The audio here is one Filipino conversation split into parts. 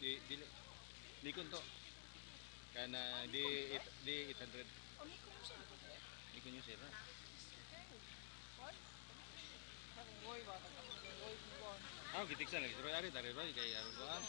di kunto kana di 800 di kunyo sila. Gitiksan lagi pero ari tari roy kay aron doan.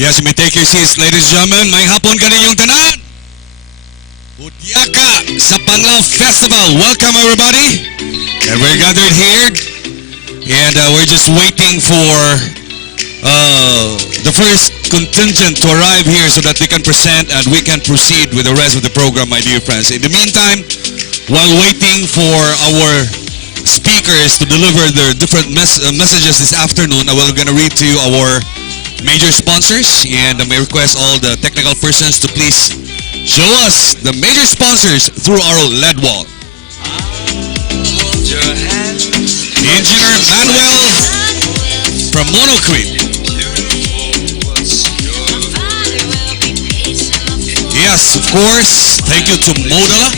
Yes, you may take your seats, ladies and gentlemen. May hapon ka ninyong tanan. HUDYAKA sa PANGLAO Festival. Welcome everybody. And we're gathered here. And we're just waiting for the first contingent to arrive here so that they can present and we can proceed with the rest of the program, my dear friends. In the meantime, while waiting for our speakers to deliver their different messages this afternoon, I will gonna read to you our major sponsors, and I may request all the technical persons to please show us the major sponsors through our LED wall. Engineer Manuel from Monocrete. Yes, of course. Thank you to Modala.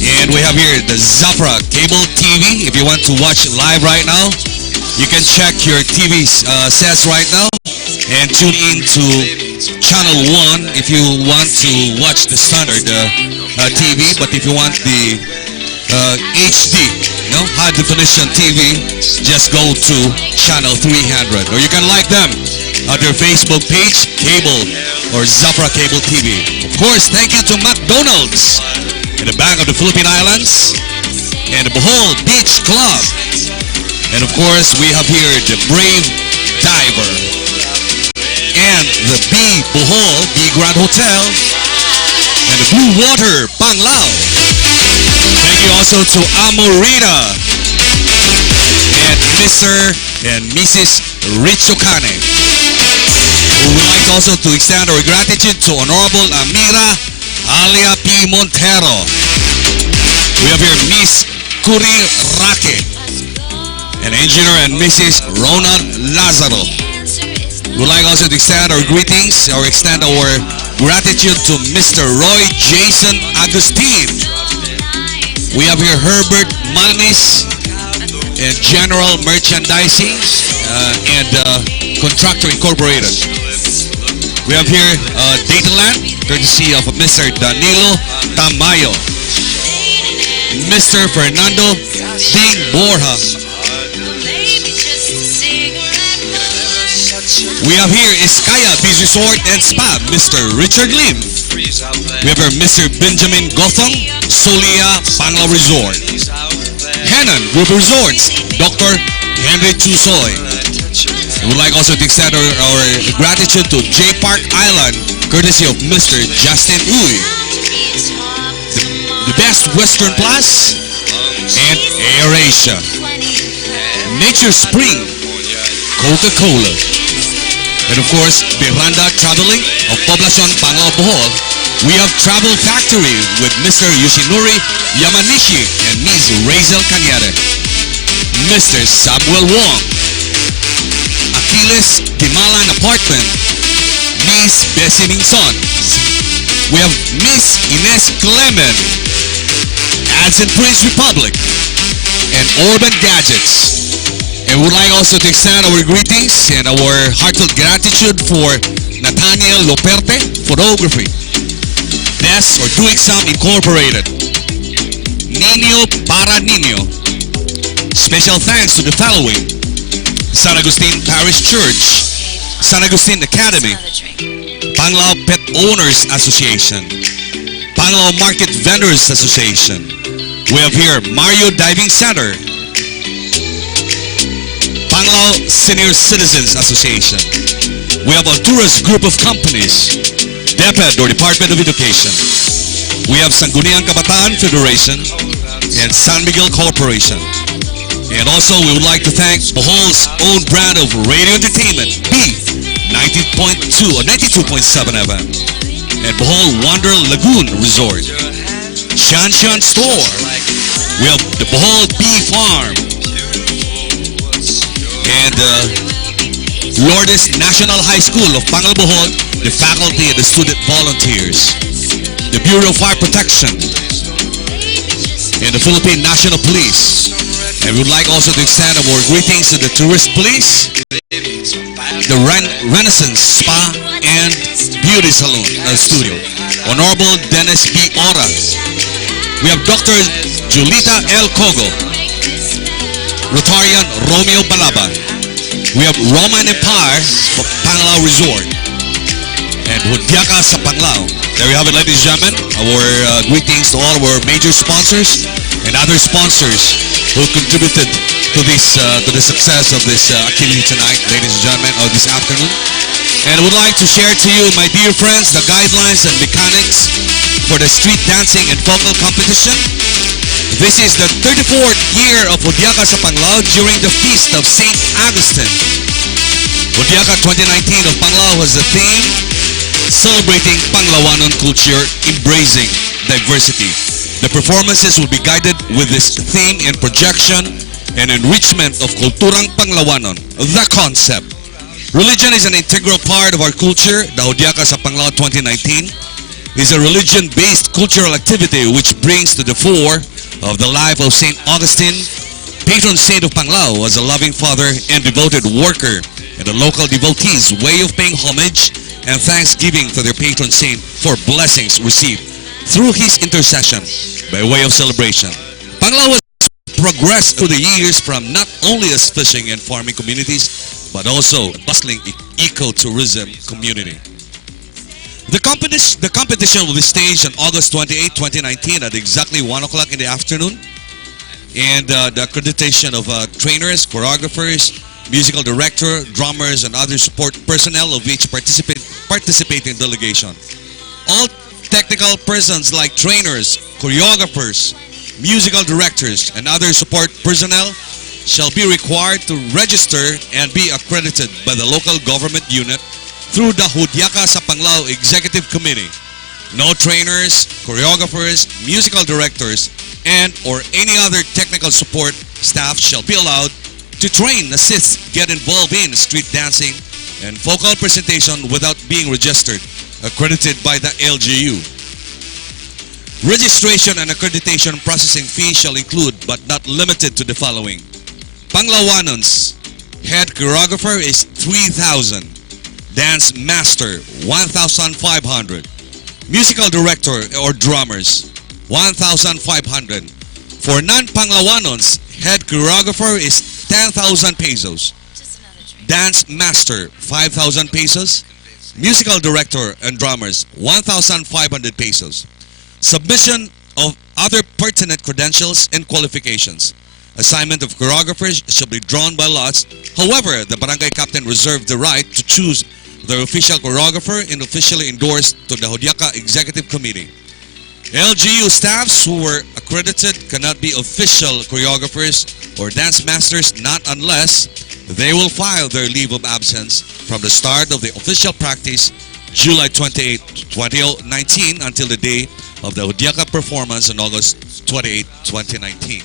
And we have here the Zafra cable TV. If you want to watch live right now, you can check your TV sets right now and tune in to channel 1 if you want to watch the standard TV. But if you want the HD, high definition TV, just go to channel 300. Or you can like them at their Facebook page, Cable or Zafra Cable TV. Of course, thank you to McDonald's in the Bank of the Philippine Islands and the Bohol Beach Club. And of course, we have here the Brave Diver and the B Bohol, B Grand Hotel, and the Blue Water Panglao. Thank you also to Amorita and Mr. and Mrs. Richokane, who will also to extend our gratitude to Honorable Amira Alia P. Montero. We have here Miss Kuri Rake, and Engineer and Mrs. Ronald Lazaro. We would like also to extend our greetings or extend our gratitude to Mr. Roy Jason Agustin. We have here Herbert Malnis and General Merchandising and Contractor Incorporated. We have here Dataland, courtesy of Mr. Danilo Tamayo. Mr. Fernando Ding Borja. We have here Iskaya Beach Resort and Spa, Mr. Richard Lim. We have here Mr. Benjamin Gotham, Solia Panglao Resort. Henan Group Resorts, Dr. Henry Chusoy. We would like also to extend our gratitude to J Park Island, courtesy of Mr. Justin Uy. The Best Western Plus and AirAsia. Nature Spring, Coca-Cola. And of course, Miranda Traveling of Poblacion Panglao Bohol. We have Travel Factory with Mr. Yoshinori Yamanishi and Ms. Razel Cañete. Mr. Samuel Wong. Achilles Timalan Apartment. Miss Bessie Ningson. We have Miss Ines Clement. Ads and Prince Republic. And Urban Gadgets. And we would like also to extend our greetings and our heartfelt gratitude for Nathaniel Loperte Photography, Des or Do Exam Incorporated, Nino Para Nino. Special thanks to the following: San Agustin Parish Church, San Agustin Academy, Panglao Pet Owners Association, Panglao Market Vendors Association. We have here Mario Diving Center, Panglao Senior Citizens Association. We have Alturas Group of Companies, DepEd or Department of Education. We have Sangguniang Kabataan Federation and San Miguel Corporation. And also we would like to thank Bohol's own brand of radio entertainment, B 90.2 or 92.7 FM, and Bohol Wonder Lagoon Resort, Shan Shan Store. We have the Bohol Bee Farm, and Lourdes National High School of Panglao Bohol, the faculty and the student volunteers, the Bureau of Fire Protection, and the Philippine National Police. And we would like also to extend our greetings to the Tourist Police, the Renaissance Spa and Beauty Salon Studio, Honorable Dennis B. Ora. We have Dr. Julita L. Kogo, Rotarian Romeo Balaba. We have Roman Empire for Panglao Resort, and HUDYAKA sa Panglao. There we have it, ladies and gentlemen. Our greetings to all of our major sponsors and other sponsors who contributed to this to the success of this activity tonight, ladies and gentlemen, or this afternoon. And I would like to share to you, my dear friends, the guidelines and mechanics for the street dancing and vocal competition. This is the 34th year of HUDYAKA sa Panglao during the Feast of St. Augustine. HUDYAKA 2019 of Panglao has a theme celebrating Panglawanon culture, embracing diversity. The performances will be guided with this theme in projection and enrichment of Kulturang Panglawanon, the concept. Religion is an integral part of our culture. The HUDYAKA sa Panglao 2019 is a religion-based cultural activity which brings to the fore of the life of St. Augustine, patron saint of Panglao, as a loving father and devoted worker, and the local devotees' way of paying homage and thanksgiving to their patron saint for blessings received through his intercession by way of celebration. Panglao has progressed through the years from not only as fishing and farming communities, but also a bustling ecotourism community. The competition will be staged on August 28, 2019 at exactly 1 o'clock in the afternoon. And the accreditation of trainers, choreographers, musical director, drummers, and other support personnel of each participating delegation. All technical persons like trainers, choreographers, musical directors, and other support personnel shall be required to register and be accredited by the local government unit through the HUDYAKA sa Panglao Executive Committee. No trainers, choreographers, musical directors, and or any other technical support staff shall be allowed to train, assist, get involved in street dancing and vocal presentation without being registered, accredited by the LGU. Registration and accreditation processing fees shall include but not limited to the following. Panglawanons, head choreographer is 3,000. Dance master, 1,500. Musical director or drummers, 1,500. For non-Panglawanons, head choreographer is 10,000 pesos. Dance master, 5,000 pesos. Musical director and drummers, 1,500 pesos. Submission of other pertinent credentials and qualifications. Assignment of choreographers shall be drawn by lots. However, the barangay captain reserved the right to choose their official choreographer and officially endorsed to the HUDYAKA Executive Committee. LGU staffs who were accredited cannot be official choreographers or dance masters not unless they will file their leave of absence from the start of the official practice July 28, 2019 until the day of the HUDYAKA performance on August 28, 2019.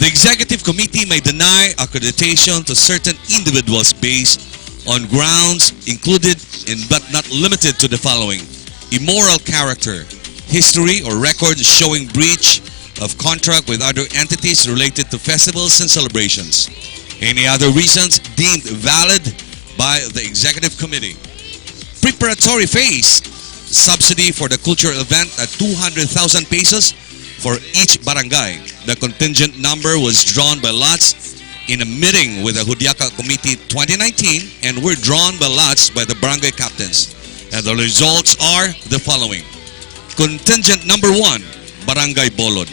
The Executive Committee may deny accreditation to certain individuals based on grounds included in but not limited to the following: immoral character, history or record showing breach of contract with other entities related to festivals and celebrations, any other reasons deemed valid by the Executive Committee. Preparatory phase, subsidy for the cultural event at 200,000 pesos for each barangay. The contingent number was drawn by lots in a meeting with the HUDYAKA Committee 2019 and were drawn by lots by the barangay captains. And the results are the following. Contingent number 1, Barangay Bolod.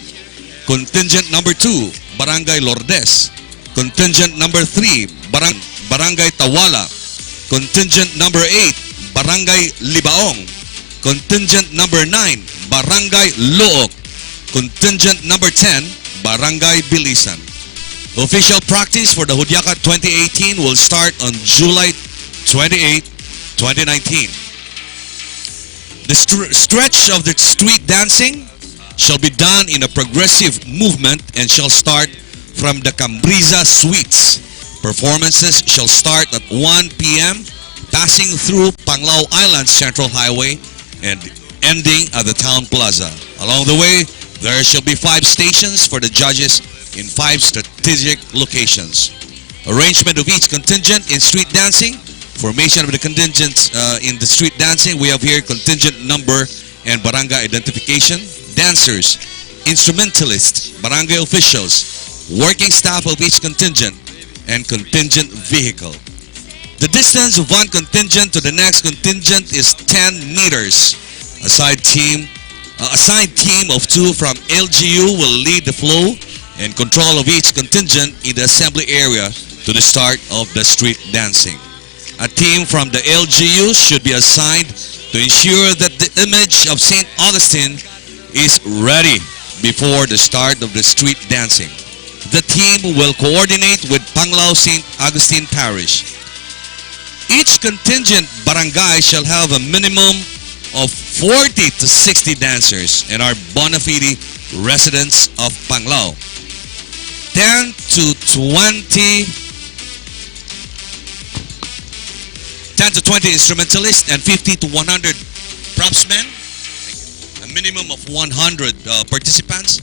Contingent number 2, Barangay Lourdes. Contingent number 3, Barangay Tawala. Contingent number 8, Barangay Libaong. Contingent number 9, Barangay Look. Contingent number 10, Barangay Bilisan. Official practice for the HUDYAKA 2018 will start on July 28, 2019. The stretch of the street dancing shall be done in a progressive movement and shall start from the Cambrisa Suites. Performances shall start at 1 p.m. passing through Panglao Island Central Highway and ending at the Town Plaza. Along the way, there shall be 5 stations for the judges in 5 strategic locations. Arrangement of each contingent in street dancing. Formation of the contingents in the street dancing. We have here contingent number and barangay identification. Dancers, instrumentalists, barangay officials, working staff of each contingent, and contingent vehicle. The distance of one contingent to the next contingent is 10 meters. Assigned team of 2 from LGU will lead the flow and control of each contingent in the assembly area to the start of the street dancing. A team from the LGU should be assigned to ensure that the image of St. Augustine is ready before the start of the street dancing. The team will coordinate with Panglao St. Augustine Parish. Each contingent barangay shall have a minimum of 40 to 60 dancers and are bona fide residents of Panglao. 10 to 20 instrumentalists and 50 to 100 propsmen, a minimum of 100 participants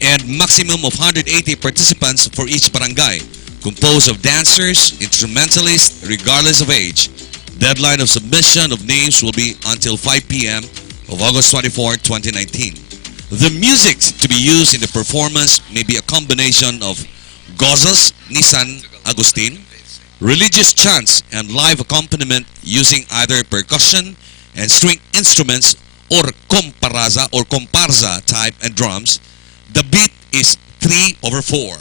and maximum of 180 participants for each barangay, composed of dancers, instrumentalists, regardless of age. Deadline of submission of names will be until 5 p.m. of August 24, 2019. The music to be used in the performance may be a combination of gozos ni San Agustin, religious chants, and live accompaniment using either percussion and string instruments or comparsa type and drums. The beat is 3/4.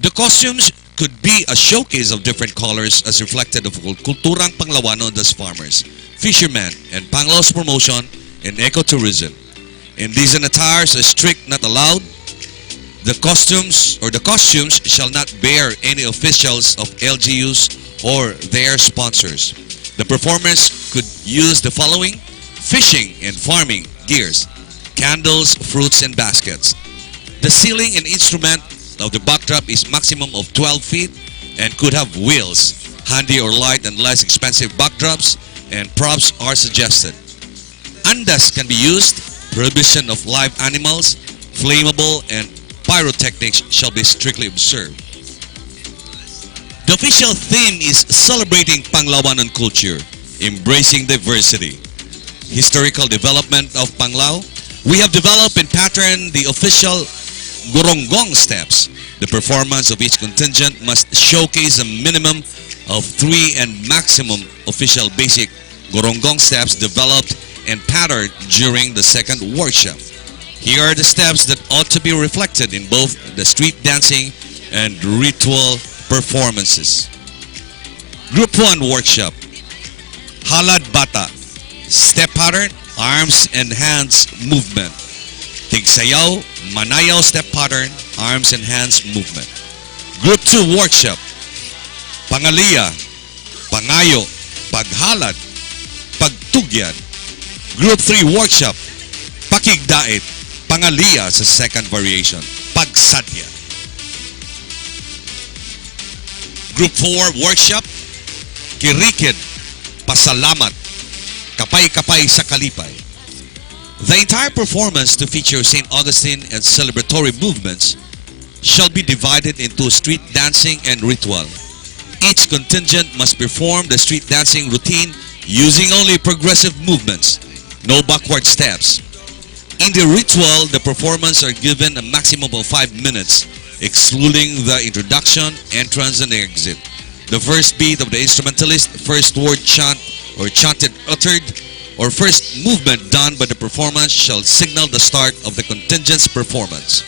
The costumes could be a showcase of different colors as reflected of kulturang Panglawanon as farmers, fishermen, and Panglao's promotion in ecotourism. Indecent attires are strict not allowed. The costumes shall not bear any officials of LGUs or their sponsors. The performers could use the following: fishing and farming gears, candles, fruits, and baskets. The ceiling and instrument of the backdrop is maximum of 12 feet and could have wheels. Handy or light and less expensive backdrops and props are suggested. Andas can be used. Prohibition of live animals, flammable, and pyrotechnics shall be strictly observed. The official theme is celebrating Panglawanon culture, embracing diversity. Historical development of Panglao. We have developed and patterned the official Gorongong steps. The performance of each contingent must showcase a minimum of 3 and maximum official basic Gorongong steps developed and patterned during the second workshop. Here are the steps that ought to be reflected in both the street dancing and ritual performances. Group 1 workshop. Halad Bata. Step pattern, arms and hands movement. Tigsayaw, Manayaw step pattern, arms and hands movement. Group 2 workshop. Pangaliya, Pangayo, Paghalad, Pagtugyan. Group 3 workshop. Pakigdait, Pangaliya sa second variation, Pagsadya. Group 4 workshop. Kirikid, Pasalamat, Kapay-kapay sa Kalipay. The entire performance to feature St. Augustine and celebratory movements shall be divided into street dancing and ritual. Each contingent must perform the street dancing routine using only progressive movements, no backward steps. In the ritual, the performers are given a maximum of 5 minutes, excluding the introduction, entrance, and exit. The first beat of the instrumentalist, first word chant or chanted uttered, or first movement done by the performance shall signal the start of the contingent's performance.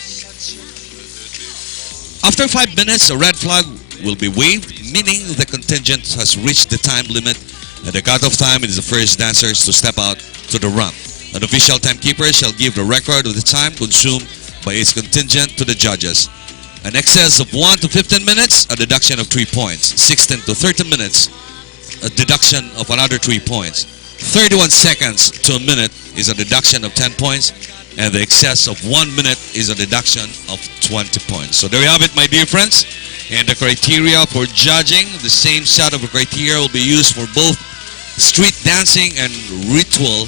After 5 minutes, a red flag will be waved, meaning the contingent has reached the time limit. At the cutoff time, it is the first dancers to step out to the ramp. An official timekeeper shall give the record of the time consumed by its contingent to the judges. An excess of 1 to 15 minutes, a deduction of 3 points. 16 to 30 minutes, a deduction of another 3 points. 31 seconds to a minute is a deduction of 10 points. And the excess of 1 minute is a deduction of 20 points. So there you have it, my dear friends. And the criteria for judging, the same set of criteria will be used for both street dancing and ritual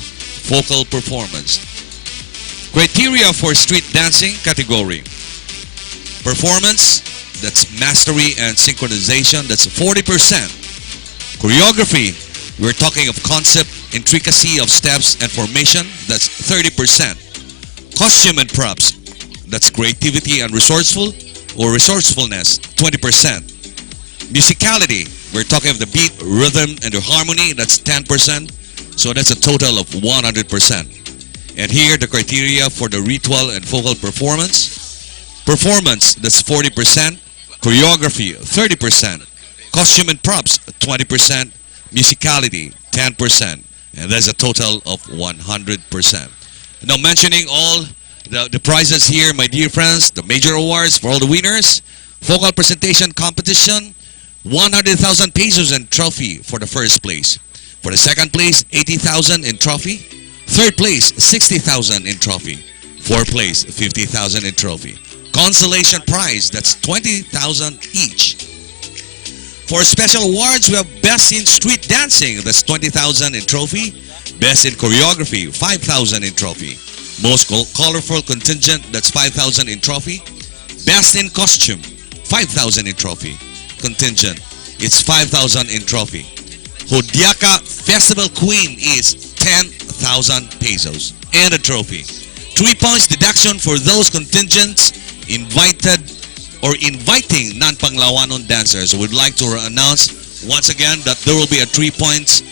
vocal performance. Criteria for street dancing category. Performance, that's mastery and synchronization, that's 40%. Choreography, we're talking of concept, intricacy of steps and formation, that's 30%. Costume and props, that's creativity and resourceful or resourcefulness, 20%. Musicality, we're talking of the beat, rhythm, and the harmony, that's 10%. So that's a total of 100%. And here the criteria for the ritual and vocal performance. Performance, that's 40%. Choreography, 30%. Costume and props, 20%. Musicality, 10%. And that's a total of 100%. Now mentioning all the prizes here, my dear friends, the major awards for all the winners. Vocal presentation competition, 100,000 pesos and trophy for the first place. For the second place, 80,000 in trophy. Third place, 60,000 in trophy. Fourth place, 50,000 in trophy. Consolation prize, that's 20,000 each. For special awards, we have Best in Street Dancing, that's 20,000 in trophy. Best in Choreography, 5,000 in trophy. Most colorful contingent, that's 5,000 in trophy. Best in Costume, 5,000 in trophy. Contingent, it's 5,000 in trophy. HUDYAKA Festival Queen is 10,000 pesos and a trophy. 3 points deduction for those contingents invited or inviting non-Panglawanon dancers. We'd like to announce once again that there will be a 3 points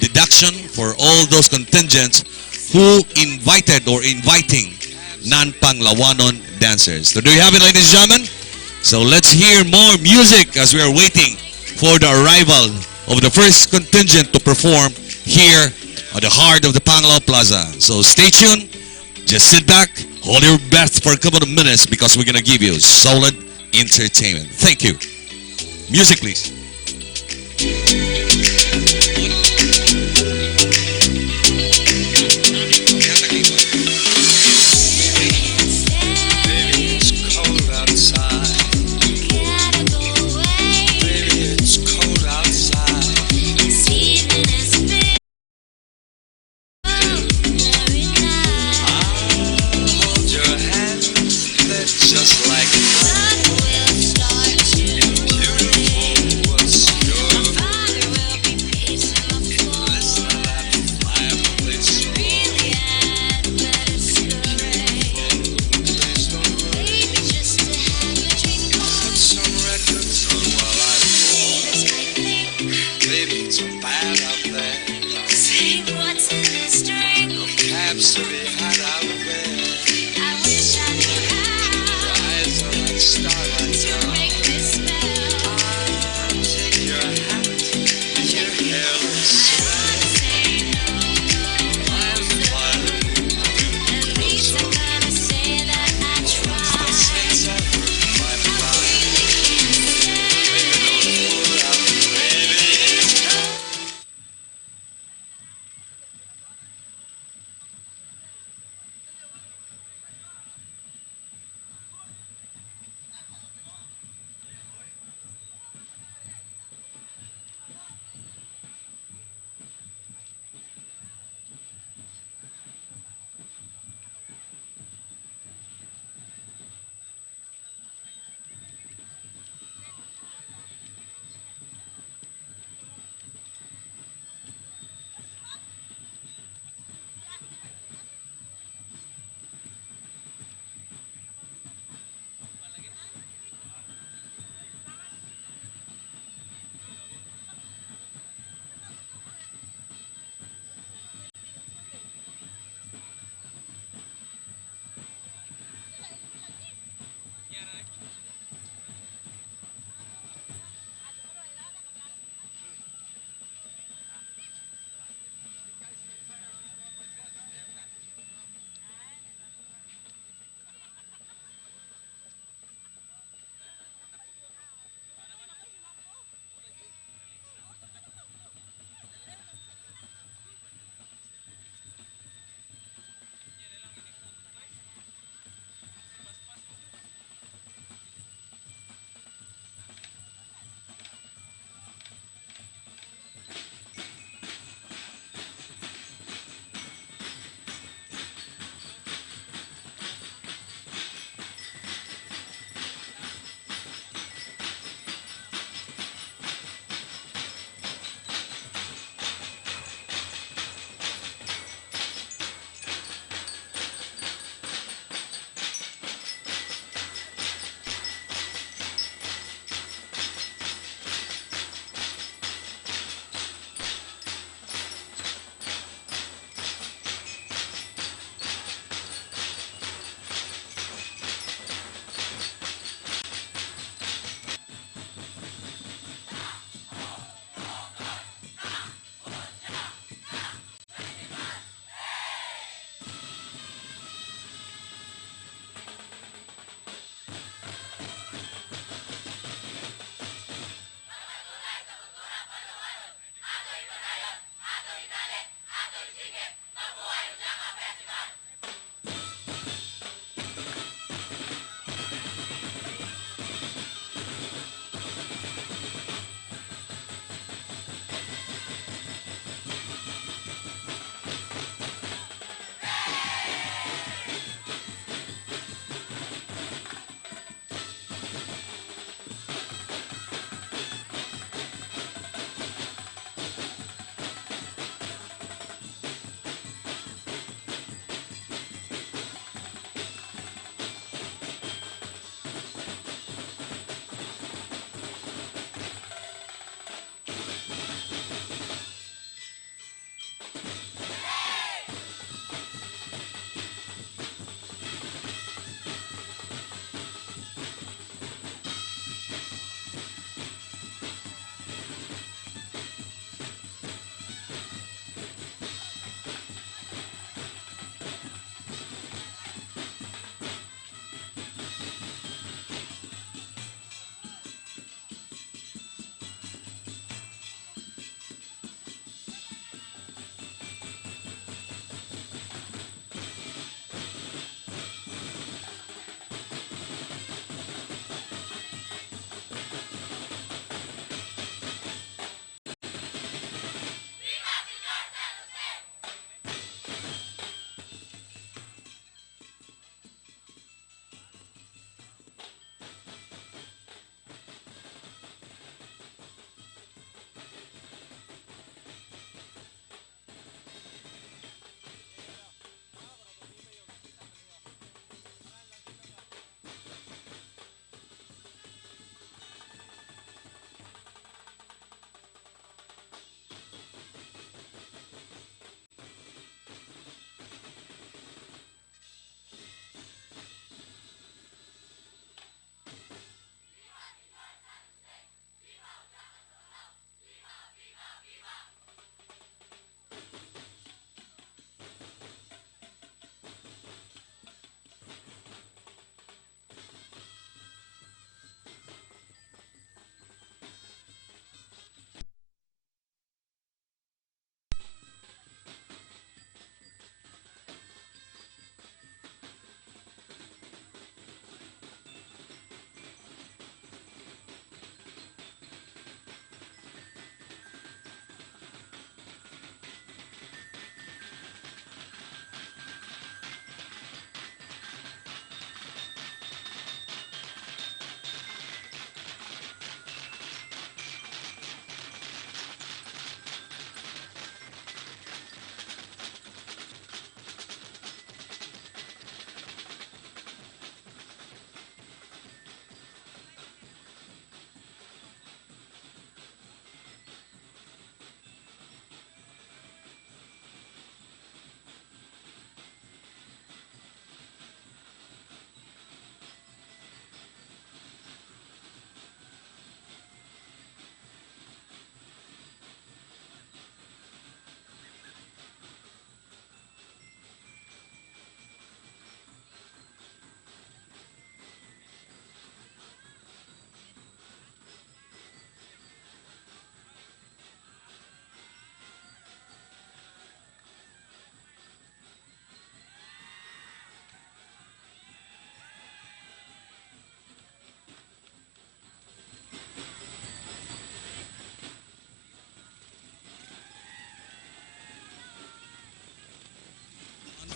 deduction for all those contingents who invited or inviting non-Panglawanon dancers. So there you have it, ladies and gentlemen. So let's hear more music as we are waiting for the arrival of the first contingent to perform here at the heart of the Panglao Plaza. So stay tuned, just sit back, Hold your breath for a couple of minutes because we're gonna give you solid entertainment. Thank you. Music, please. Just like beautiful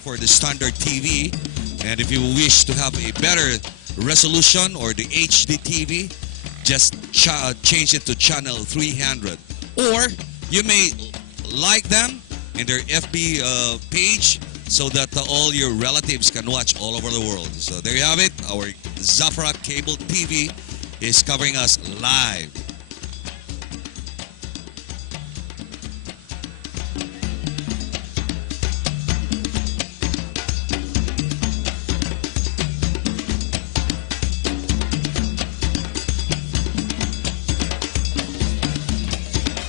for the standard TV. And if you wish to have a better resolution or the HD TV, just change it to channel 300. Or you may like them in their FB page so that all your relatives can watch all over the world. So there you have it. Our Zafra Cable TV is covering us live.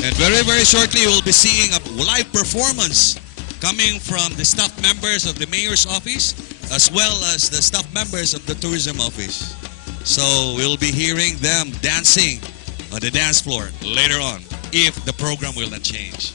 And very, very shortly, we'll be seeing a live performance coming from the staff members of the mayor's office as well as the staff members of the tourism office. So we'll be hearing them dancing on the dance floor later on if the program will not change.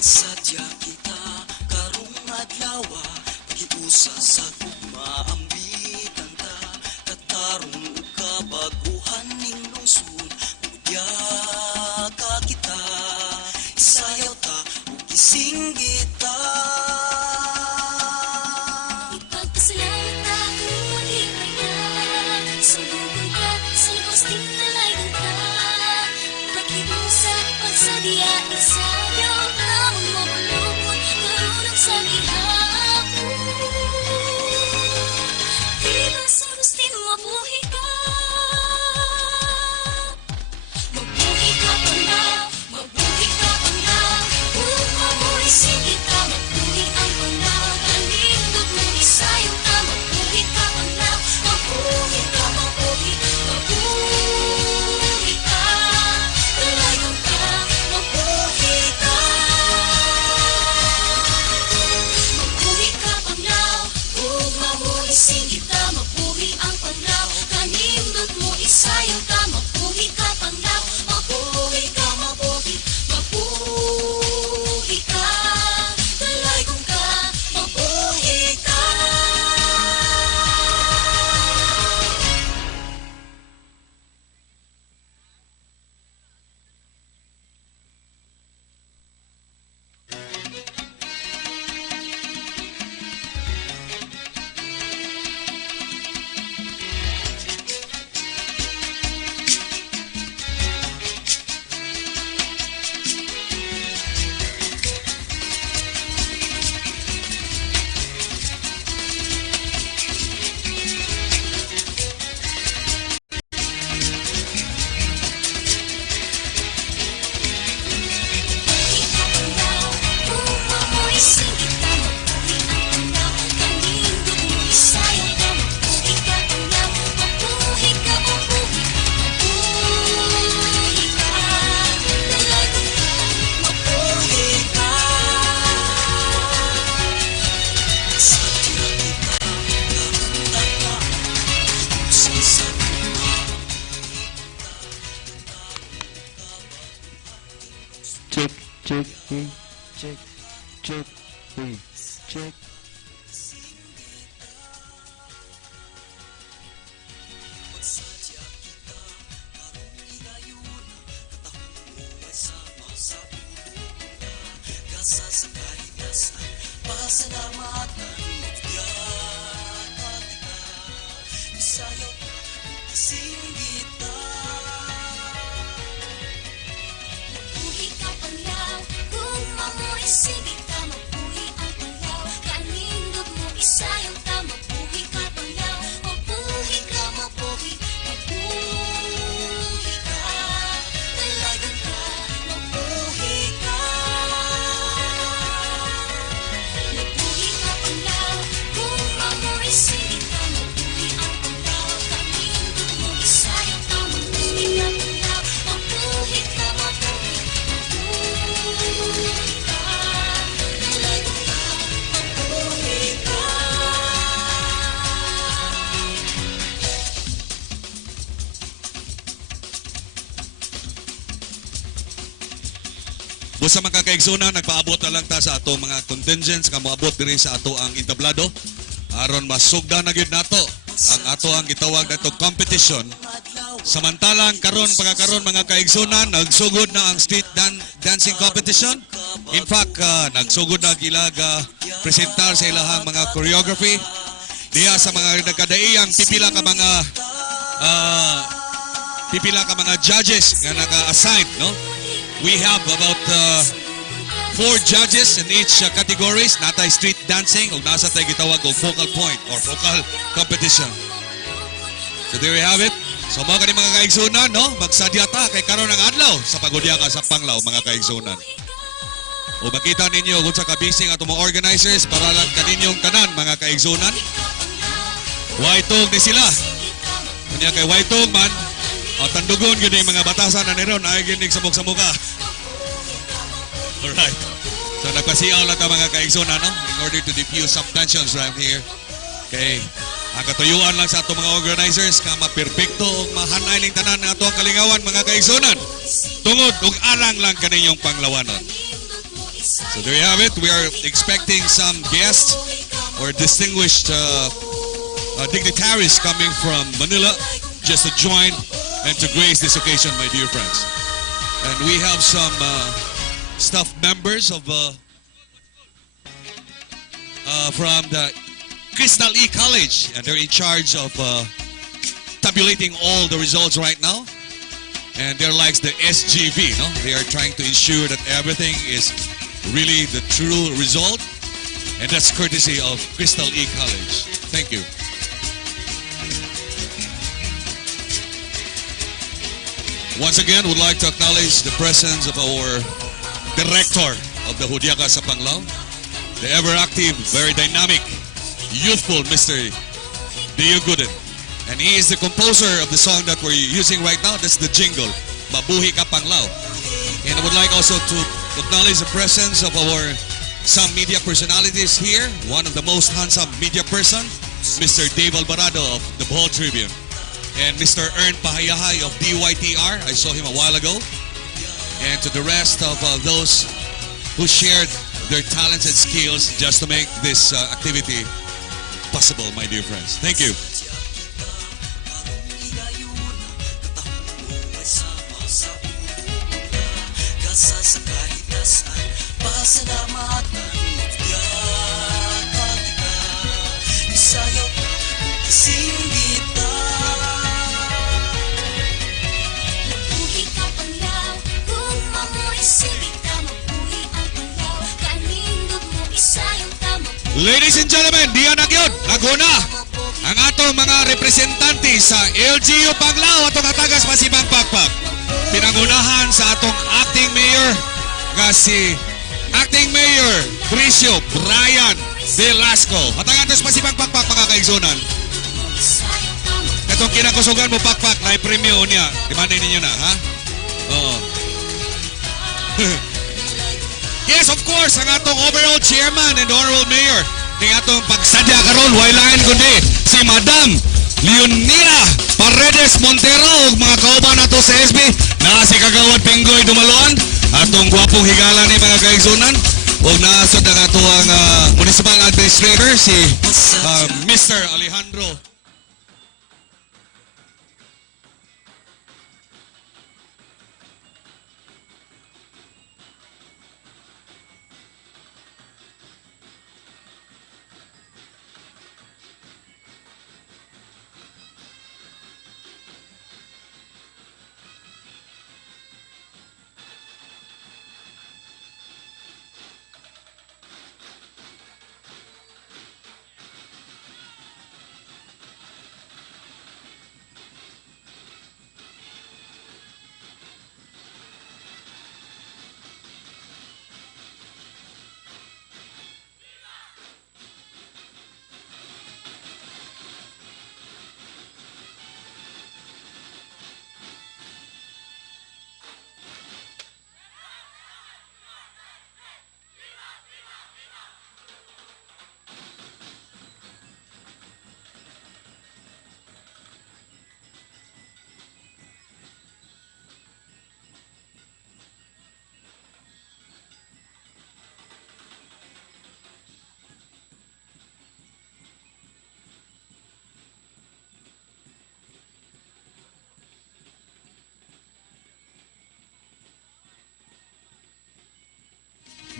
Sadya kita karong adlaw giusa sa gugma ang bitanta katarong ug kabaguhan ning lungsod hudyaka kita isayaw ta ug gisinggit ta ipagpasalamat ta kung maghimay na sa bugoy ka sa hosting na layong ka pakibusa pagsadya isayaw ta sa gihapon check, check, hey, check, check, hey, check. Mabuhi ka Panglao, kung mamoy sige ka, mabuhi ang Panglao. Kanindog mo isayang ka, mabuhi ka Panglao. Mabuhi ka, mabuhi, mabuhi ka. Dalagan ka, mabuhi ka. Mabuhi ka Panglao, kung mamoy sige ka, mabuhi ang Panglao. Kanindog mo isayang ka, mabuhi ka Panglao. Mabuhi ka, mabuhi, mabuhi ka. Dalagan ka, mabuhi ka. Busa mga kaigsunan, nagpaabot na lang ta sa ato mga contingents nga moabot diri sa ato ang entablado aron masugda na gyud nato ang ato ang gitawag nato competition. Samantalang karon pagkakaron mga kaigsunan, nagsugod na ang street dancing competition. In fact, nagsugod na gilag presentar sa ilahang mga choreography diya sa mga nagkadaiyang pipila ka mga judges nga naka-assign, no? We have about 4 judges in each categories. Natay street dancing o nasa tayo gitawag o focal point or focal competition. So there we have it. So mga kani mga kaigsunan, no? Magsadya ta kay karon ang adlaw sa paghudyaka sa Panglao mga kaigsunan. O makita ninyo kung sa kabising ato mga organizers para lang kaninyong tanan mga kaigsunan. Waitog ni sila. Kanya kay Waitog man, tandugon yun yung mga batasan na niron ay ginig sa muka. Alright. So nagpasiyaw lang ka mga kaigsunan, no? In order to diffuse some tensions right here. Okay. Ang katuyuan lang sa ato mga organizers ka maperpekto o mahanay ning tanan ng ato ang kalingawan mga kaigsunan. Tungod ug arang lang kaninyong panglawanon. So there you have it. We are expecting some guests or distinguished dignitaries coming from Manila just to join and to grace this occasion, my dear friends. And we have some staff members of from the Crystal E College, and they're in charge of tabulating all the results right now. And they're like the SGV, no? They are trying to ensure that everything is really the true result, and that's courtesy of Crystal E College. Thank you. Once again, would like to acknowledge the presence of our director of the HUDYAKA sa Panglao, the ever-active, very dynamic, youthful Mr. Dio Gooden. And he is the composer of the song that we're using right now. That's the jingle, Mabuhi Ka Panglao. And I would like also to acknowledge the presence of some media personalities here. One of the most handsome media person, Mr. Dave Alvarado of the Bohol Tribune. And Mr. Ern Pahayahay of DYTR. I saw him a while ago. And to the rest of those who shared their talents and skills just to make this activity possible, my dear friends. Thank you. Mabuhi ka Panglao, kung mamoy sige ka, mabuhi ang Panglao. Kanindog mo isayang ka, mabuhi. Ladies and gentlemen, diyan na yun. Naguna ang atong mga representante sa LGU Panglao atong atagas pasibang pakpak. Pinangunahan sa atong acting mayor nga si Acting Mayor Bricio Brian Velasco. Atagan tos pasibang pakpak mga kaigsunan. Katong kinakusugan mo pakpak na i-premio niya. Imanay ninyo na, ha? Oo. Yes, of course, ang atong overall chairman and honorable mayor ng atong pagsadya karon wailain kundi si Madam Leonira Paredes Montero ug mga kauban nato sa SB na si Kagawad Pinggoy Dumaluan Atong gwapong higala ni mga kaigsunan. O naasod ang atuang municipal administrator si Mr. Alejandro.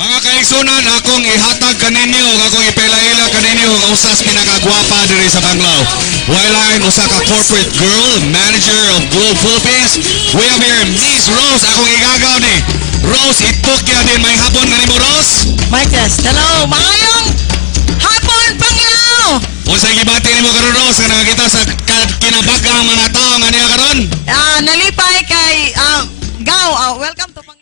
Mga kaigsunan, akong ihatag kaninyo, akong ipaila-ila kaninyo ang usas pinakagwapa diri sa Panglao. Wailain usa ka corporate girl, manager of Globe Philippines. We have here Miss Rose, akong igagaw ni. Rose, itok ya din may hapon kanimo Rose. Marcus, hello, maayong hapon, Panglao! Unsay gibati nimo karon Rose nga nakakita sa kinabagang mga tao nga niya karon? Nalipay kay Gaw, welcome to Panglao.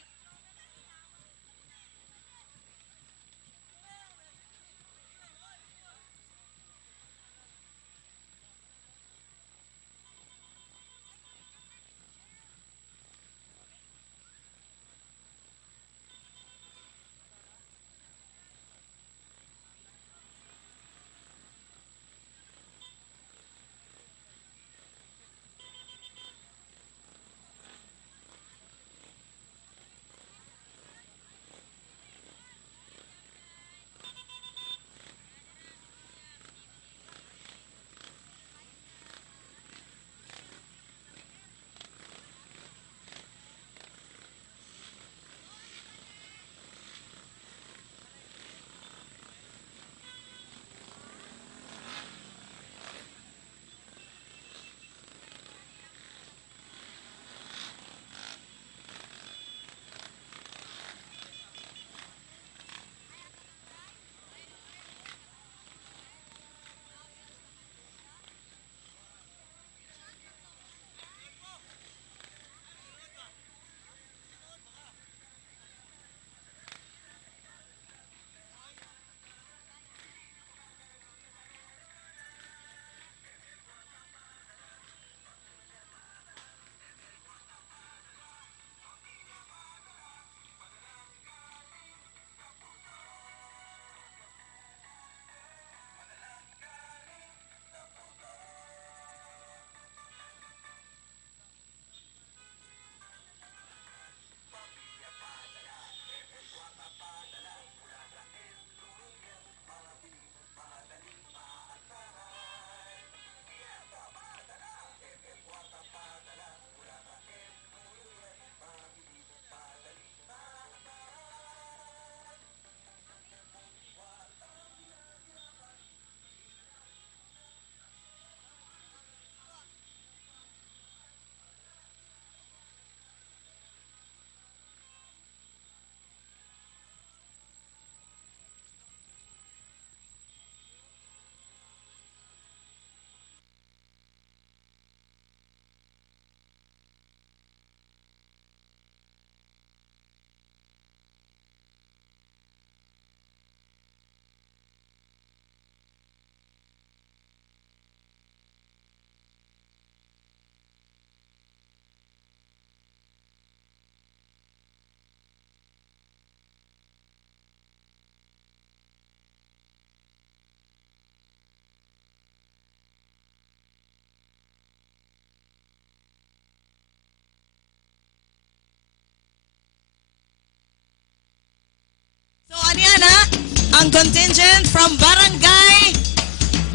ang contingent from Barangay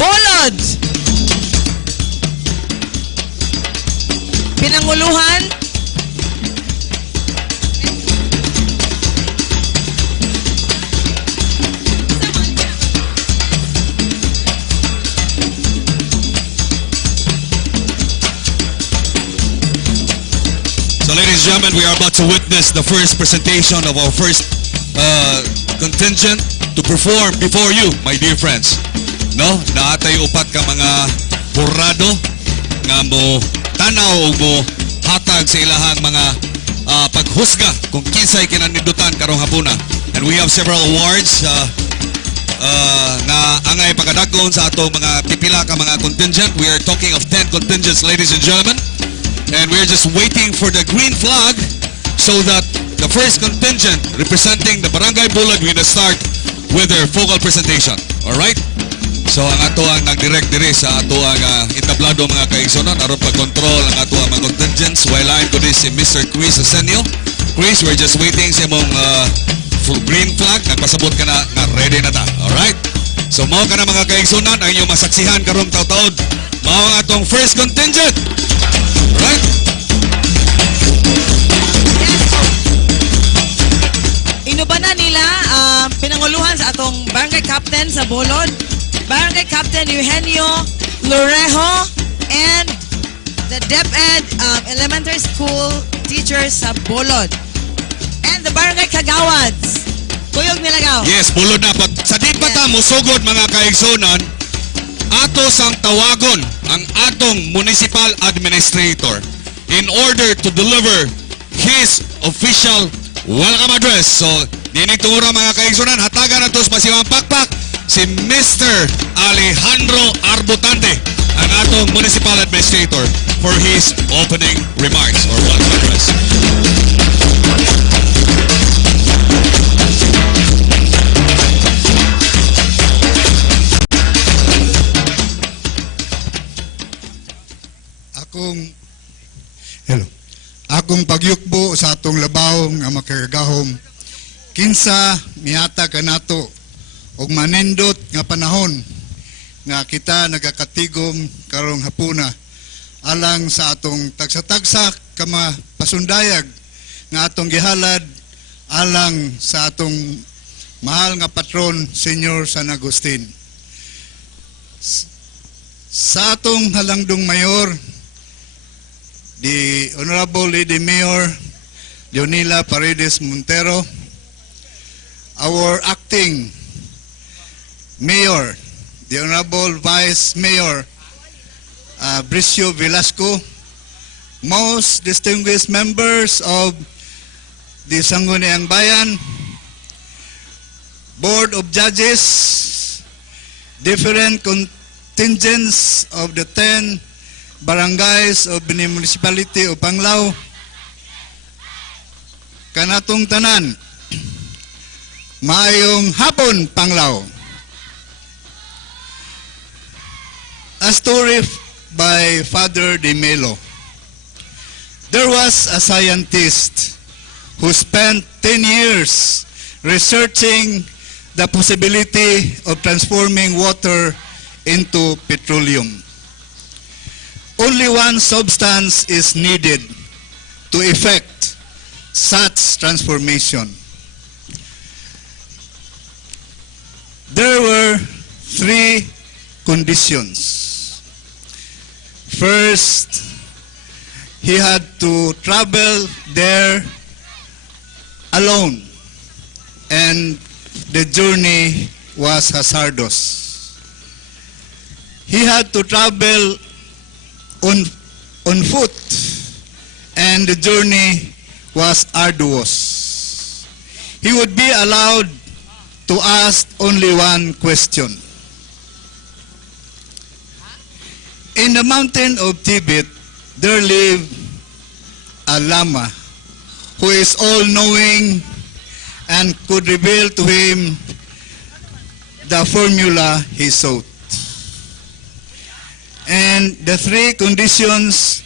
Bolod. Pinanguluhan So ladies and gentlemen, we are about to witness the first presentation of our first contingent to perform before you, my dear friends. No? Naatay upat ka mga burrado nga mo tanaw o mo hatag sa ilahang mga paghusga kung kinsay kinanidutan karong hapuna. And we have several awards nga angay pagkadagon sa atong mga pipila ka mga contingent. We are talking of 10 contingents, ladies and gentlemen. And we're just waiting for the green flag so that the first contingent representing the Barangay Bulad will start with their vocal presentation. Alright? So ang ato ang nag-direct diri sa ato ang entablado mga kaigsonon aron pag-control ang ato ang mga contingents while line ko this si Mr. Chris Asenio. Chris, we're just waiting sa imong green flag. Nagpasabot ka na nga ready na ta. Alright? So mao ka na mga kaigsonon ang inyong masaksihan karong taud-taud. Mao ang atong first contingent. Right? inubanan nila pinanguluhan sa atong barangay captain sa Bolod, Barangay Captain Eugenio Lorejo, and the DepEd elementary school teachers sa Bolod, and the barangay Kagawads. Kuyog nilagaw. Yes, bulod na. Sa di pa ta musugod mga kaigsonan, ato sang tawagon ang atong municipal administrator in order to deliver his official welcome address. So, dinig tungura mga kaigsunan, hatagan na tos masimang pakpak si Mr. Alejandro Arbutante, ang atong municipal administrator, for his opening remarks or welcome address. Akong pagyukbo sa atong labaw nga makagahom kinsa mihata kanato og manindot nga panahon nga kita nagakatigom karong hapuna alang sa atong tagsa-tagsa ka pasundayag nga atong gihalad alang sa atong mahal nga patron Senyor San Agustin. Sa atong halangdong mayor, the Honorable Lady Mayor Leonila Paredes Montero, our acting Mayor, the Honorable Vice Mayor Bricio Velasco, most distinguished members of the Sangguniang Bayan, Board of Judges, different contingents of the 10 barangays of the municipality of Panglao, kanatong tanan, maayong hapon Panglao. A story by Father De Melo. There was a scientist who spent 10 years researching the possibility of transforming water into petroleum. Only one substance is needed to effect such transformation. There were 3 conditions. First, he had to travel there alone, and the journey was hazardous. He had to travel on foot, and the journey was arduous. He would be allowed to ask only one question. In the mountain of Tibet, there lived a Lama who is all-knowing and could reveal to him the formula he sought. And the 3 conditions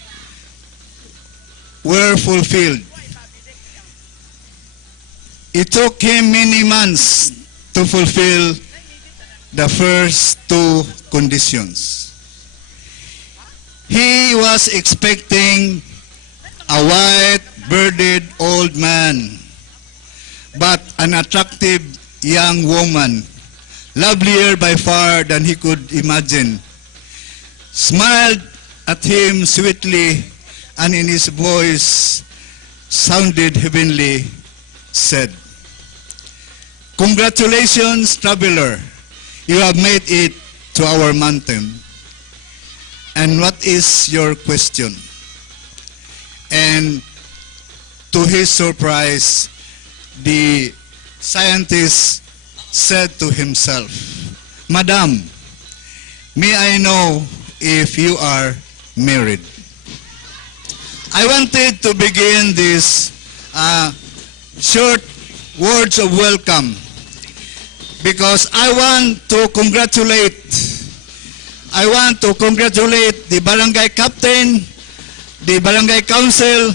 were fulfilled. It took him many months to fulfill the first two conditions. He was expecting a white, bearded old man, but an attractive young woman, lovelier by far than he could imagine, smiled at him sweetly, and in his voice sounded heavenly, said, "Congratulations, traveler, you have made it to our mountain. And what is your question?" And to his surprise, the scientist said to himself, "Madam, may I know if you are married?" I wanted to begin this short words of welcome because I want to congratulate the barangay captain, the barangay council,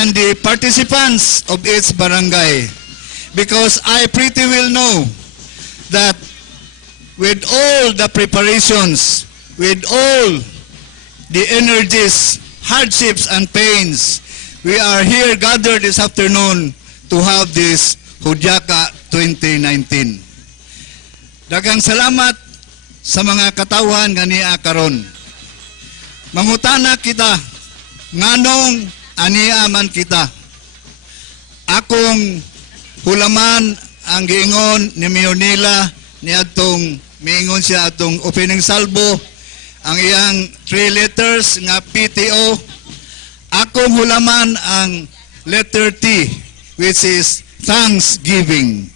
and the participants of its barangay, because I pretty well know that with all the preparations, with all the energies, hardships, and pains, we are here gathered this afternoon to have this HUDYAKA 2019. Daghang salamat sa mga katawan nga niya karon. Mangutana kita, nganong ania man kita. Akong hulaman ang giingon ni Mionila ni atong miingon siya atong opening salvo, ang iyang 3 letters nga PTO. Akong hulaman ang letter T, which is thanksgiving.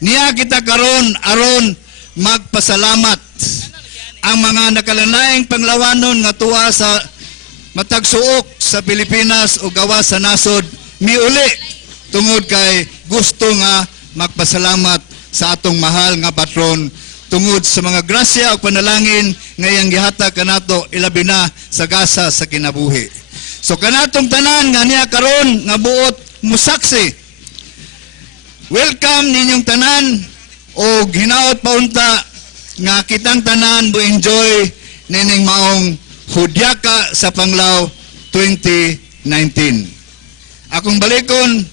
Niya kita karon aron magpasalamat ang mga nakalanaing panglawanon nga tuwa sa matag suok sa Pilipinas o gawas sa nasod miuli tungod kay gusto nga magpasalamat sa atong mahal nga patron tungod sa mga grasya o panalangin nga iyang gihatag kanato ilabi na sa gasa sa kinabuhi. So kanatong tanan nga niya karon nga buot musaksi. Welcome ninyong tanan o hinaot paunta nga kitang tanan mo enjoy nining maong HUDYAKA sa Panglao 2019. Akong balikon,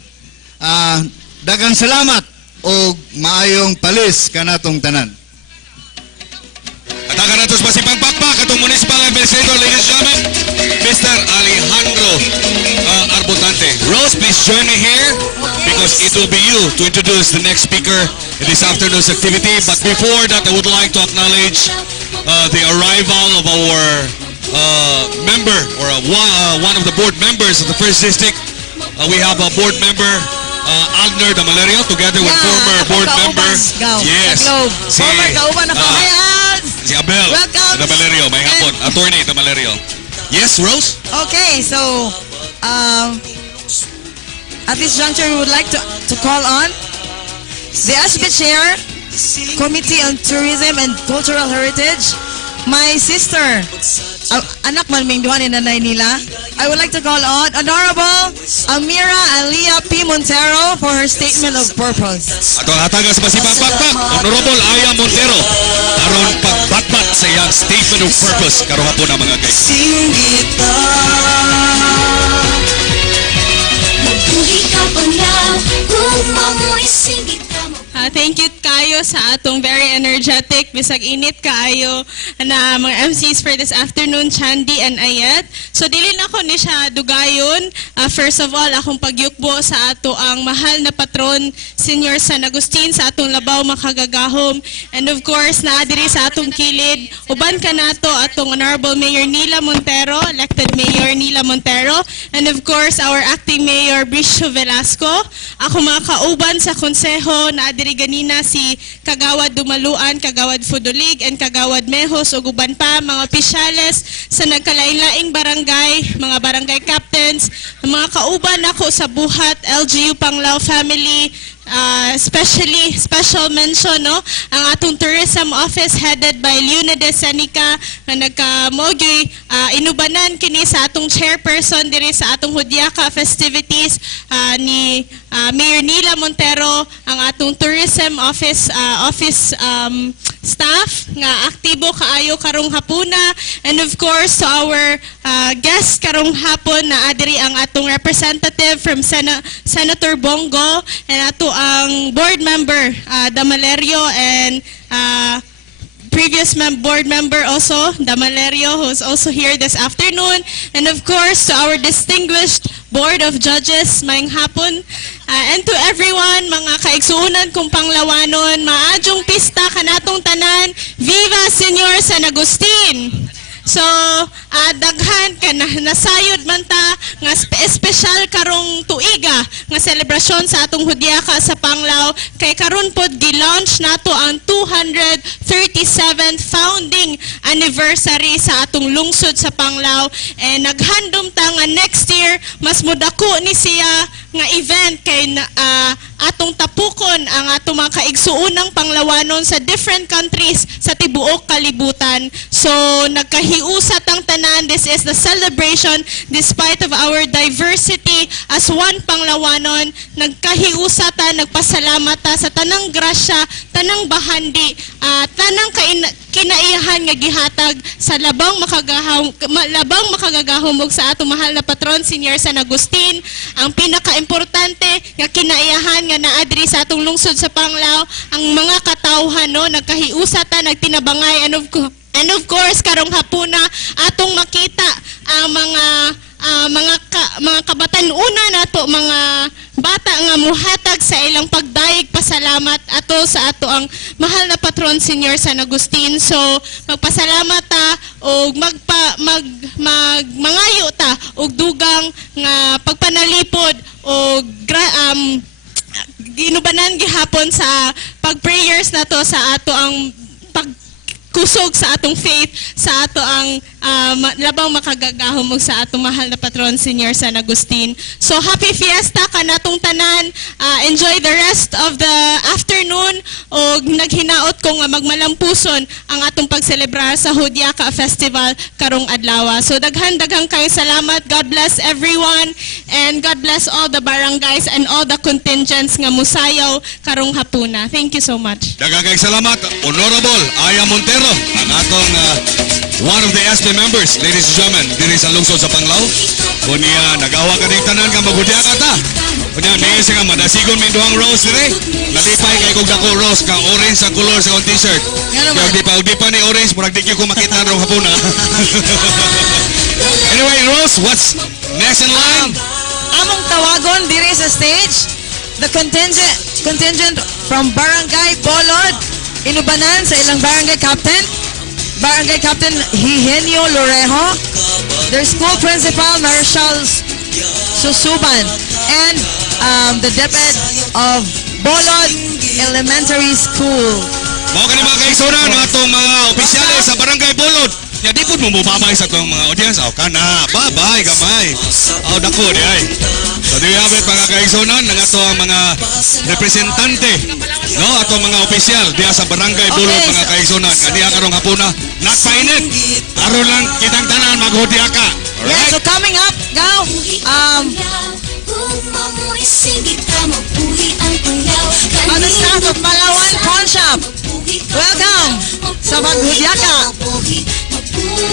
daghang salamat o maayong palis kanatong tanan. At ang natos pa si pagpakpak atong municipal administrator, ladies and gentlemen, Mr. Alejandro Arbutante. Rose, please join me here because it will be you to introduce the next speaker in this afternoon's activity. But before that, I would like to acknowledge the arrival of our member or one of the board members of the first district. We have a board member, Agner Damalerio, together with former board member. Yes, si Abel Damalerio, may hapon, attorney Damalerio. Yes, Rose? Okay, so at this juncture, we would like to call on the SB Chair, Committee on Tourism and Cultural Heritage, my sister, anak man ming duhan ni nanay nila. I would like to call on Honorable Amira Alia P. Montero for her statement of purpose. Ato hatagas pa si pagpakpak, Honorable Aya Montero, aron pagbatbat sa iyang statement of purpose karong hapon na mga guys. Mabuhi ka Panglao, kung mamoy singgit ka Thank you kayo sa atong very energetic, bisag init kaayo na mga MCs for this afternoon, Chandy and Ayet. So dili na ko ni siya dugayon. First of all, akong pagyukbo sa ato ang mahal na patron, Senior San Agustin, sa atong labaw makagagahom. And of course, naadiri sa atong kilid, uban ka nato atong Honorable Mayor Nila Montero, elected Mayor Nila Montero. And of course, our acting Mayor Bricio Velasco. Ako mga kauban sa konseho, naadiri ganina si Kagawad Dumaluan, Kagawad Fudulig, and Kagawad Mehos, ug uban pa mga opisyales sa nagkalain-laing barangay, mga barangay captain, province, ang mga kauban ako sa buhat LGU Panglao family, especially special mention no ang atong tourism office headed by Leonidas Senica nga nagkamogi inubanan kini sa atong chairperson diri sa atong HUDYAKA festivities ni Mayor Nila Montero, ang atong tourism office staff nga aktibo kaayo karong hapuna, and of course to our guest karong hapon na adiri ang atong representative from Senator Bongo, and ato ang board member Damalerio, and previous board member also Damalerio, who's also here this afternoon, and of course to our distinguished board of judges maayong hapon, and to everyone mga kaigsuunan kong Panglawanon, maadjong pista kanatong tanan, Viva Senyor San Agustin. So, daghan ka na nasayod man ta nga espesyal karong tuiga nga selebrasyon sa atong HUDYAKA sa Panglao, kay karon pod gi-launch nato ang 237th founding anniversary sa atong lungsod sa Panglao, and naghandom ta nga next year mas mudako ni siya nga event kay atong tapukon ang atong mga kaigsuunang Panglawanon sa different countries sa tibuok kalibutan. So nagkahiusat ang tanan. This is the celebration despite of our diversity as one Panglawanon. Nagkahiusat ta, nagpasalamat ta sa tanang grasya, tanang bahandi, tanang kinaiyahan nga gihatag sa labang makagagahom ug sa atong mahal na patron Senyor San Agustin. Ang pinaka-importante nga kinaiyahan nga naadri sa atong lungsod sa Panglao, ang mga katawhan no nagkahiusa ta, nagtinabangay, and of course karong hapuna atong makita ang mga kabatan-una nato, mga bata nga muhatag sa ilang pagdayeg pasalamat ato sa ato ang mahal na patron Senyor San Agustin. So magpasalamat ta og mangayo ta og dugang nga pagpanalipod og ginubanan gihapon sa pag-prayers nato sa ato ang kusog sa atong faith, sa ato ang labang makagagahom ug sa atong mahal na patron Senyor San Agustin. So happy fiesta kanatong tanan. Enjoy the rest of the afternoon, og naghinaot ko nga magmalampuson ang atong pagselebrar sa HUDYAKA Festival karong adlaw. So daghan kayo salamat. God bless everyone, and God bless all the barangays and all the contingents nga musayaw karong hapuna. Thank you so much. Daghang kayong salamat, Honorable Aya Montero, ang atong one of the SB members, ladies and gentlemen, diri sa lungsod sa Panglao. Kunya nagawa ka ning tanan nga maghudyaka ta. Kunya may nga madasigon may duhang rose dire. Nalipay kay kog dako rose kang orange ang color sa akong t-shirt. Kaya di pa ni orange, murag di ko makita rong hapuna. Anyway, Rose, what's next in line? Among tawagon diri sa stage, the contingent from Barangay Bolod, inubanan sa ilang barangay captain, Barangay Captain Hihenio Lorejo, their school principal Marshal Susuban, and the DepEd of Bolod Elementary School. Mao kani mga kaigsoon ng atong mga opisyales sa Barangay Bolod. Ya di pud mo mubabay sa atong mga audience. Aw kana, babay gamay. Aw dako di ay. So di abet mga kaigsuonan ng ato ang mga representante, no, atong mga opisyal diha sa Barangay Bolod, mga kaigsuonan. Kaniya karong hapuna nagpainit. Aron lang kitang tanan maghudyaka. Yeah, so coming up now, on the staff of Palawan Pawn Shop, welcome sa Maghudyaka.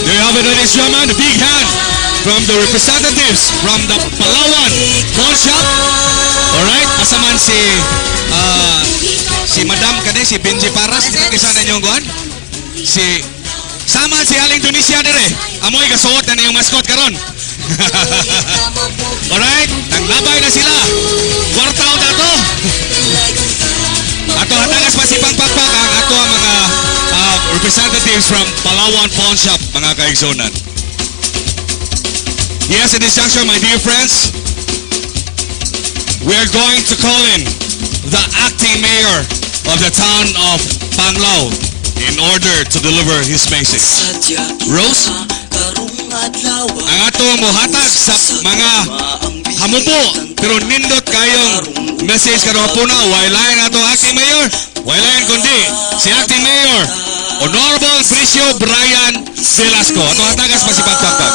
There you have it, ladies and gentlemen, the big hand from the representatives from the Palawan Pawn Shop. Alright, asaman si Madam kani, si Benji Paras, kisa na niyong guan. Sama si Aling Tunisia dire. Amoy kasuot na niyong mascot karon. Alright, naglabay na sila. Kwartaw na to. Ato hatagas pa si Pangpakpak ang ato ang mga representatives from Palawan Pawn Shop, mga kaigsonan. Yes, at this juncture, my dear friends, we are going to call in the acting mayor of the town of Panglao in order to deliver his message. Rose? ang atong mohatag sa mga hamupo pero nindot kayong message karon po na wailayan atong acting mayor wailayan kundi si acting mayor Honorable Bricio Brian Velasco atong hatagas pasipagpagpag.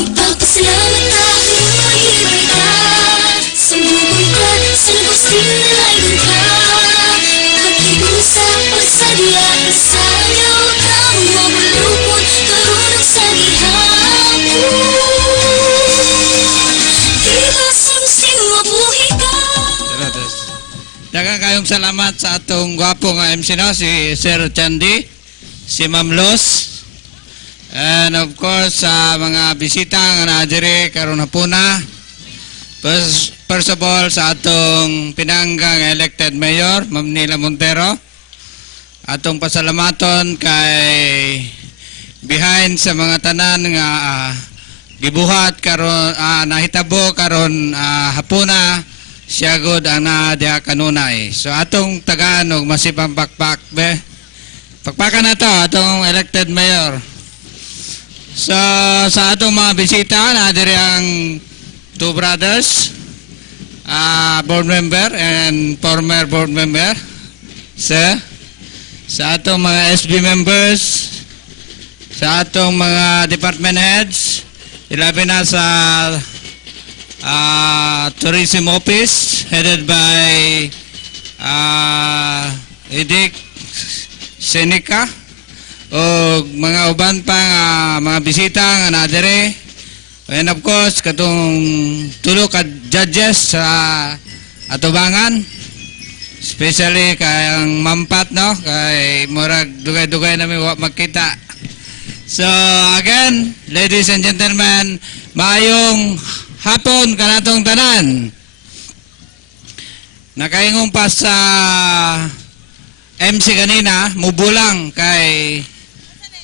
Ipagpasalamat natin mahirap ka. Sumubong ka, sa lubos dinalayan ka. Pag-ibig sa pagsadya, isayo ka. Mamalupon, karunong sa gihapon. Di ba sing mabuhi ka? Daghang kayong salamat sa atong gwapo nga MC no, si Sir Chandy, si Ma'am Los, and of course sa mga bisita nga naadiri karon hapuna. First of all sa atong pinanggang elected mayor, Ma'am Nila Montero. Atong pasalamaton kay behind sa mga tanan nga gibuhat karon nahitabo karon hapuna. Siya god ang naadya kanunay. So atong tagaan og masipang pakpak be. Pakpakan na to atong elected mayor. So sa atong mga bisita na diri ang two brothers, board member and former board member. Sa atong mga SB members, sa atong mga department heads, ilabi na sa tourism office headed by Edic Seneca o mga uban pa mga bisita nga nadere, and of course katong tulo ka judges sa atubangan, especially kay ang mampat no kay murag dugay-dugay namin makita. So again, ladies and gentlemen, maayong hapon kanatong tanan. Nakaingong pa sa MC kanina, mubulang kay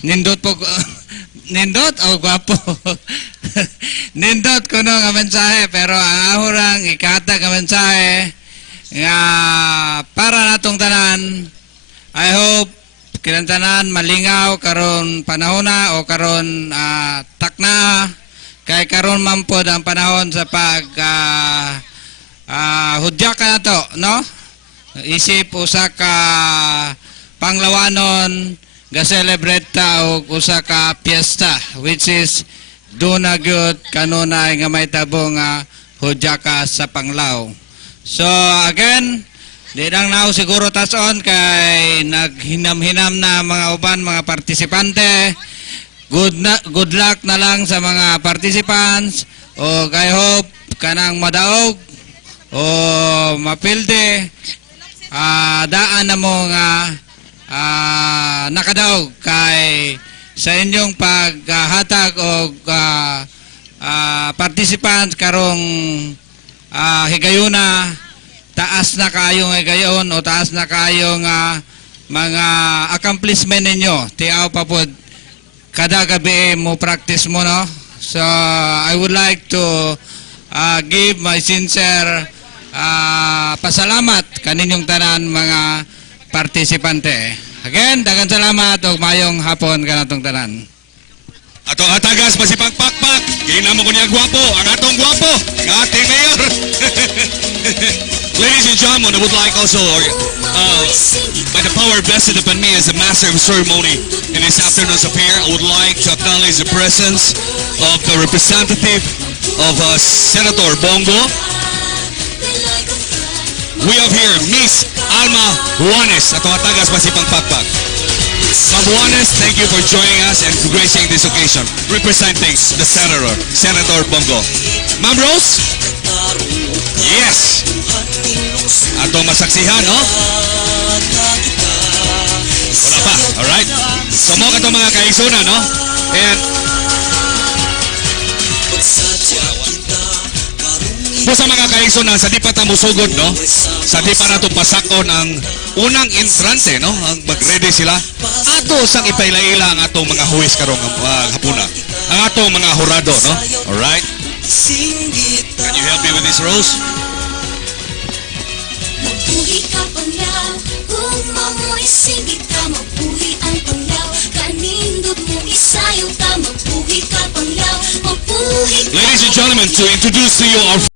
nindot po nindot o gwapo. Nindot kuno nga mensahe pero ang ahurang ikatag nga mensahe nga para natong tanan. I hope kilang tanan malingaw karon panahona o karon takna. Kay karon man pod ang panahon sa pag hudyaka na to, no? Isip usa ka panglawanon ga celebrate ta og usa ka piyesta which is duna gyud kanunay nga may tabo nga hudyaka sa Panglao. So again, di lang now siguro tason kay naghinam-hinam na mga uban mga partisipante. Good luck na lang sa mga participants o I hope kanang madaog o mapilde daan na mo nga nakadaog kay sa inyong paghatag o participants karong higayuna taas na kayong higayon o taas na kayong mga accomplishment ninyo tiaw pa pod kada gabi mo practice mo no. So I would like to give my sincere pasalamat kaninyong tanan mga partisipante. Again, daghang salamat ug mayong hapon kanatong tanan. Atong hatagas pasipagpakpak ginamo ko niya gwapo ang atong gwapo nga ating mayor. Ladies and gentlemen, I would like also, by the power vested upon me as a master of ceremony in this afternoon's affair, I would like to acknowledge the presence of the representative of Senator Bongo. We have here Miss Alma Juanes, atong hatagas pasipang pakpak. Ma'am Juanes, thank you for joining us and gracing this occasion, representing the Senator Bongo. Ma'am Rose? Yes! Atong masaksihan, no? Wala pa, alright? So mo ka itong mga kaisuna, no? And po sa mga kaisuna, sa di pa tamusugod, no? Sa di pa nato pasakon ang unang entrante, no? Ang mag-ready sila. Ato sang ipailaila ang atong mga huwis karong hapuna. Ang atong mga hurado, no? Alright? Can you help me with this, Rose? Mabuhi ka Panglao, kung mamoy singgit ka, mabuhi ang Panglao. Kanindot mo isayaw ka, mabuhi and gentlemen, to introduce to you our